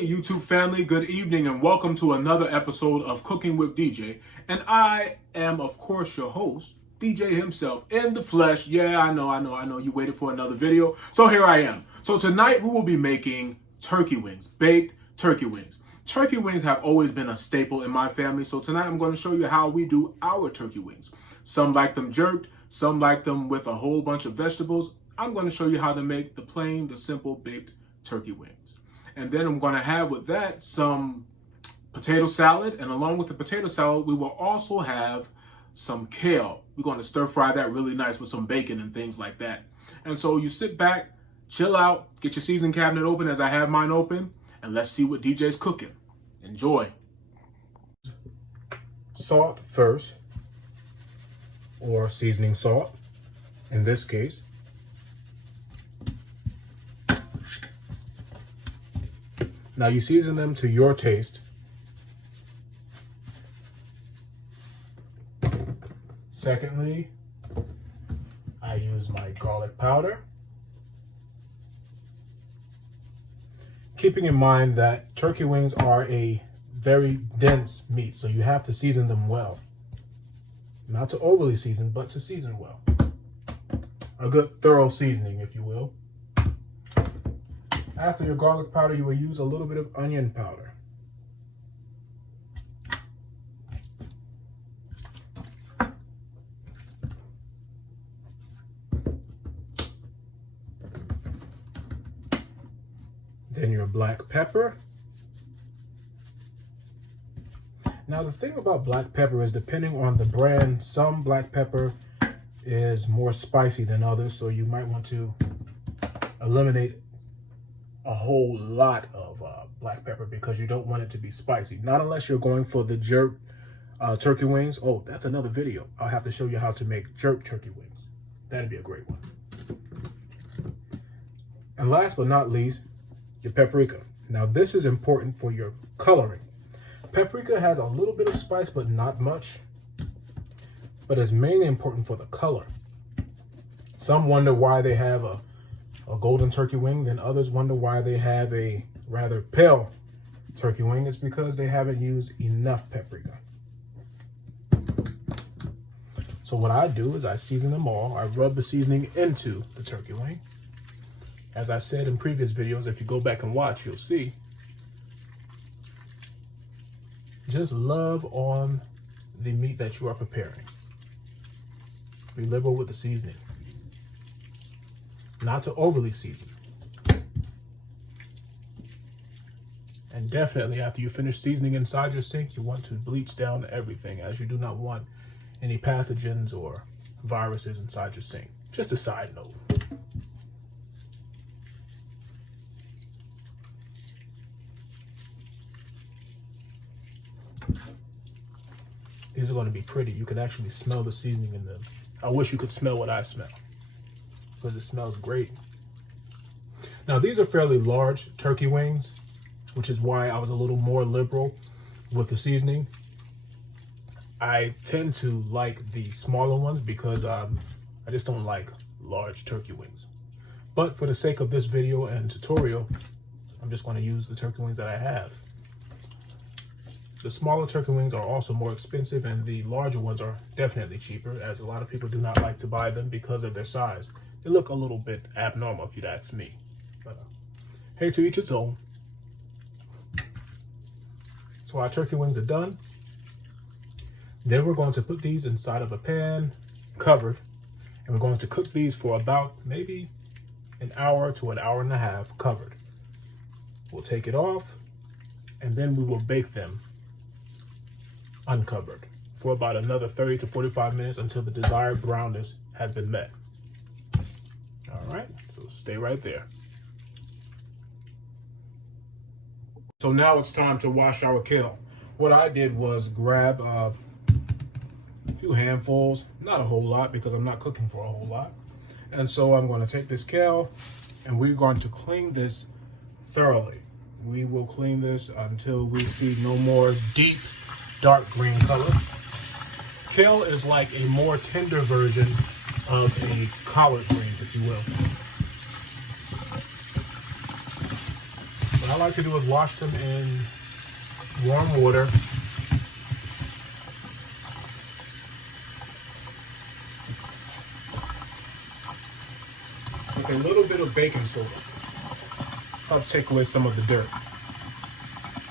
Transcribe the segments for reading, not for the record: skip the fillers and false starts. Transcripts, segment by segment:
Hey YouTube family, good evening and welcome to another episode of Cooking with DJ. And I am of course your host, DJ himself in the flesh. Yeah, I know you waited for another video. So here I am. So tonight we will be making turkey wings, baked turkey wings. Turkey wings have always been a staple in my family. So tonight I'm going to show you how we do our turkey wings. Some like them jerked, some like them with a whole bunch of vegetables. I'm going to show you how to make the simple baked turkey wings. And then I'm going to have with that some potato salad. And along with the potato salad, we will also have some kale. We're going to stir fry that really nice with some bacon and things like that. And so you sit back, chill out, get your seasoning cabinet open as I have mine open, and let's see what DJ's cooking. Enjoy. Salt first, or seasoning salt in this case. Now you season them to your taste. Secondly, I use my garlic powder. Keeping in mind that turkey wings are a very dense meat, so you have to season them well. Not to overly season, but to season well. A good thorough seasoning, if you will. After your garlic powder, you will use a little bit of onion powder. Then your black pepper. Now the thing about black pepper is depending on the brand, some black pepper is more spicy than others, so you might want to eliminate a whole lot of black pepper because you don't want it to be spicy. Not unless you're going for the jerk turkey wings. Oh, that's another video. I'll have to show you how to make jerk turkey wings. That'd be a great one. And last but not least, your paprika. Now this is important for your coloring. Paprika has a little bit of spice, but not much. But it's mainly important for the color. Some wonder why they have a golden turkey wing, then others wonder why they have a rather pale turkey wing. It's because they haven't used enough paprika. So what I do is I season them all. I rub the seasoning into the turkey wing. As I said in previous videos, if you go back and watch, you'll see. Just love on the meat that you are preparing. Be liberal with the seasoning. Not to overly season. And definitely after you finish seasoning inside your sink, you want to bleach down everything, as you do not want any pathogens or viruses inside your sink. Just a side note. These are going to be pretty. You can actually smell the seasoning in them. I wish you could smell what I smell, because it smells great. Now these are fairly large turkey wings, which is why I was a little more liberal with the seasoning. I tend to like the smaller ones because I just don't like large turkey wings. But for the sake of this video and tutorial, I'm just going to use the turkey wings that I have. The smaller turkey wings are also more expensive, and the larger ones are definitely cheaper, as a lot of people do not like to buy them because of their size. They look a little bit abnormal if you'd ask me. But hey, to each its own. So our turkey wings are done. Then we're going to put these inside of a pan, covered, and we're going to cook these for about maybe an hour to an hour and a half, covered. We'll take it off, and then we will bake them uncovered for about another 30 to 45 minutes until the desired brownness has been met. All right, so stay right there. So now it's time to wash our kale. What I did was grab a few handfuls, not a whole lot because I'm not cooking for a whole lot. And so I'm going to take this kale and we're going to clean this thoroughly. We will clean this until we see no more deep dark green color. Kale is like a more tender version of a collard green, if you will. What I like to do is wash them in warm water. With a little bit of baking soda. Helps take away some of the dirt.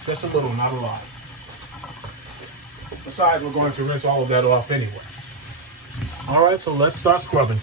Just a little, not a lot. Besides, we're going to rinse all of that off anyway. All right, so let's start scrubbing.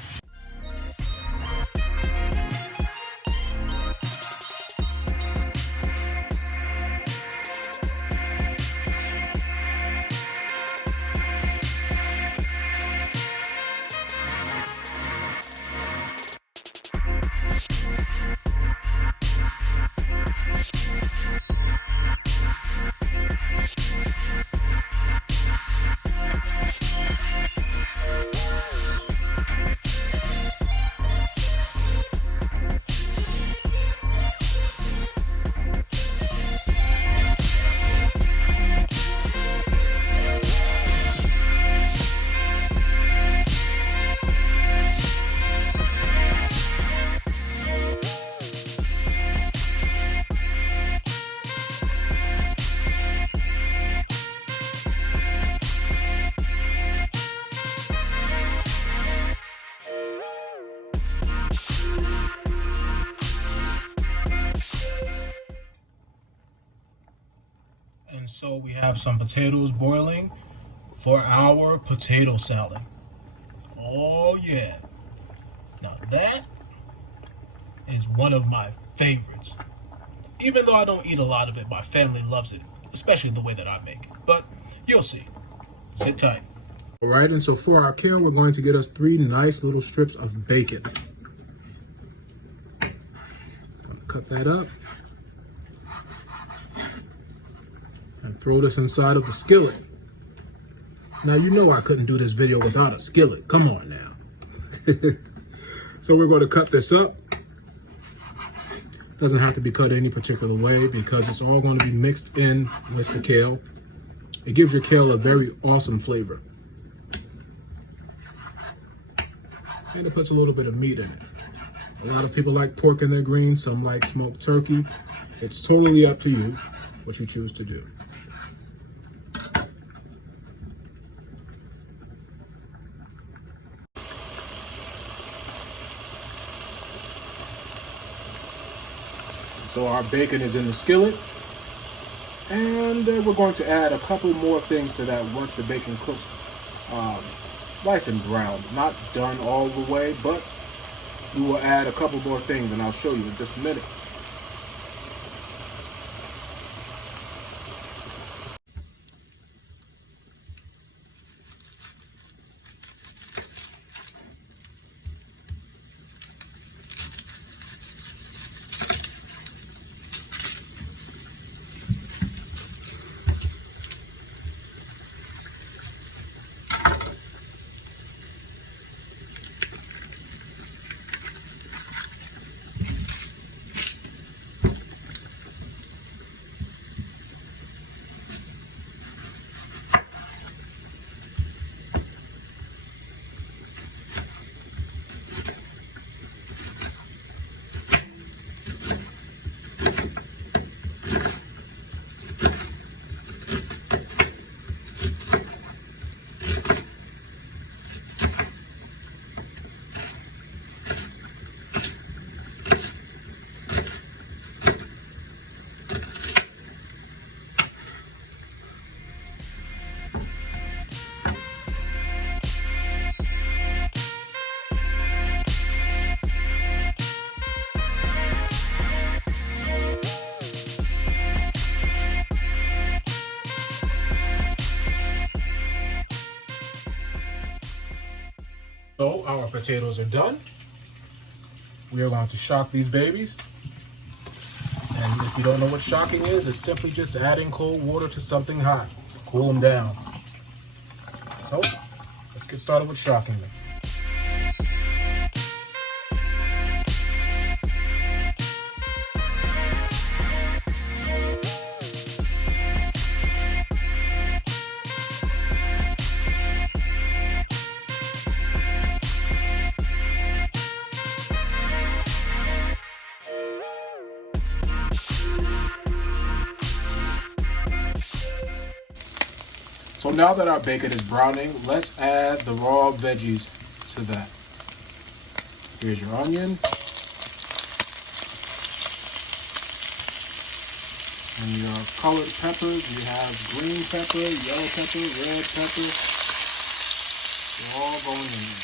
And so we have some potatoes boiling for our potato salad. Oh yeah. Now that is one of my favorites. Even though I don't eat a lot of it, my family loves it, especially the way that I make it. But you'll see. Sit tight. All right, and so for our kale, we're going to get us 3 nice little strips of bacon. Cut that up. And throw this inside of the skillet. Now, you know I couldn't do this video without a skillet. Come on now. So we're going to cut this up. Doesn't have to be cut any particular way because it's all going to be mixed in with the kale. It gives your kale a very awesome flavor. And it puts a little bit of meat in it. A lot of people like pork in their greens. Some like smoked turkey. It's totally up to you what you choose to do. So our bacon is in the skillet, and we're going to add a couple more things to that once the bacon cooks nice and brown. Not done all the way, but we will add a couple more things, and I'll show you in just a minute. So our potatoes are done. We are going to shock these babies. And if you don't know what shocking is, it's simply just adding cold water to something hot to cool them down. So let's get started with shocking them. So now that our bacon is browning, let's add the raw veggies to that. Here's your onion. And your colored peppers, you have green pepper, yellow pepper, red pepper. They're all going in there.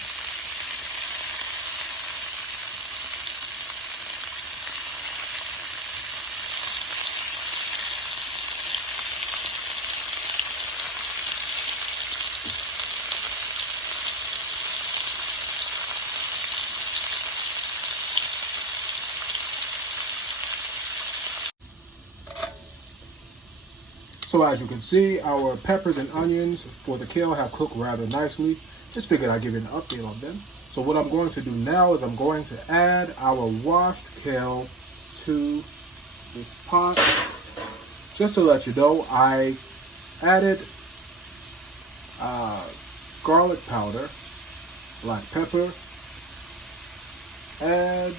So as you can see, our peppers and onions for the kale have cooked rather nicely. Just figured I'd give you an update on them. So what I'm going to do now is I'm going to add our washed kale to this pot. Just to let you know, I added garlic powder, black pepper, and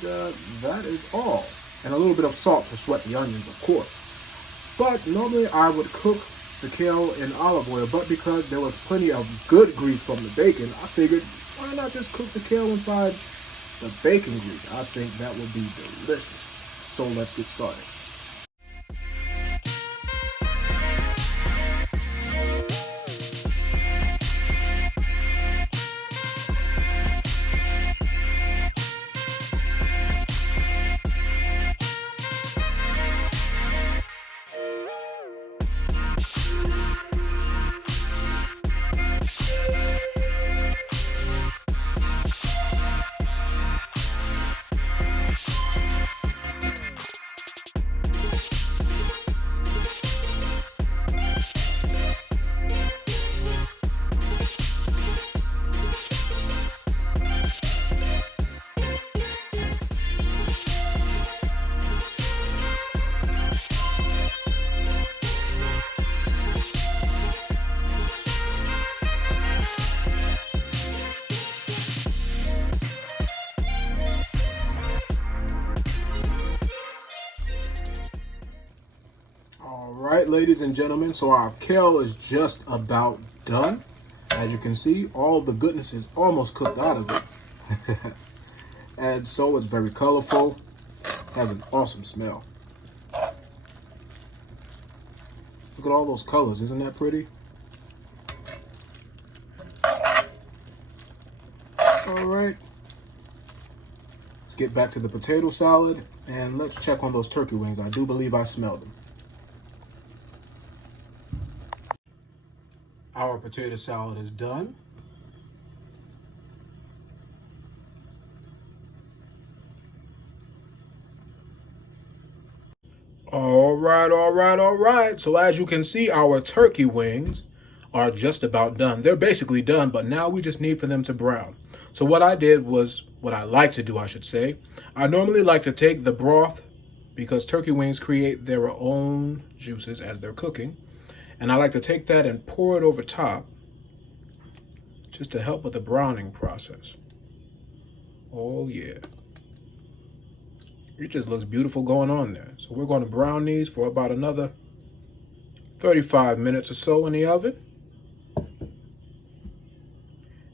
that is all. And a little bit of salt to sweat the onions, of course. But normally I would cook the kale in olive oil, but because there was plenty of good grease from the bacon, I figured, why not just cook the kale inside the bacon grease? I think that would be delicious. So let's get started. All right, ladies and gentlemen, so our kale is just about done. As you can see, all the goodness is almost cooked out of it. And so it's very colorful, has an awesome smell. Look at all those colors, isn't that pretty? All right, let's get back to the potato salad and let's check on those turkey wings. I do believe I smelled them. Our potato salad is done. All right. So as you can see, our turkey wings are just about done. They're basically done, but now we just need for them to brown. So what I did was, what I like to do, I should say, I normally like to take the broth, because turkey wings create their own juices as they're cooking. And I like to take that and pour it over top just to help with the browning process. Oh yeah. It just looks beautiful going on there. So we're going to brown these for about another 35 minutes or so in the oven.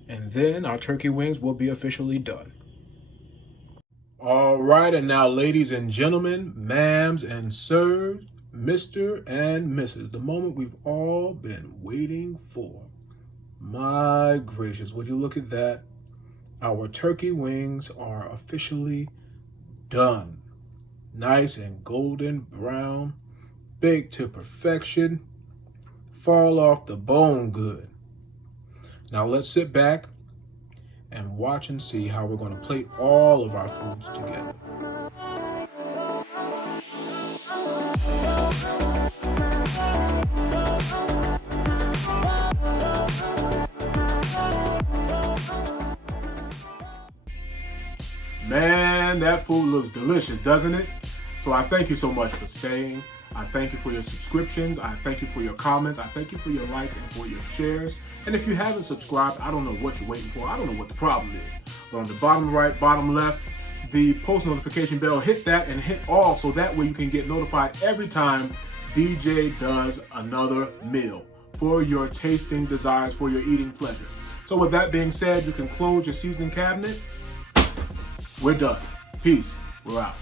And then our turkey wings will be officially done. All right, and now ladies and gentlemen, ma'ams and sirs, Mr. and Mrs., the moment we've all been waiting for. My gracious, would you look at that? Our turkey wings are officially done. Nice and golden brown, baked to perfection, fall off the bone good. Now let's sit back and watch and see how we're going to plate all of our foods together. Man, that food looks delicious, doesn't it? So I thank you so much for staying. I thank you for your subscriptions. I thank you for your comments. I thank you for your likes and for your shares. And if you haven't subscribed, I don't know what you're waiting for. I don't know what the problem is. But on the bottom right, bottom left, the post notification bell, hit that and hit all, so that way you can get notified every time DJ does another meal. for your tasting desires, for your eating pleasure. So with that being said, you can close your seasoning cabinet. We're done. Peace. We're out.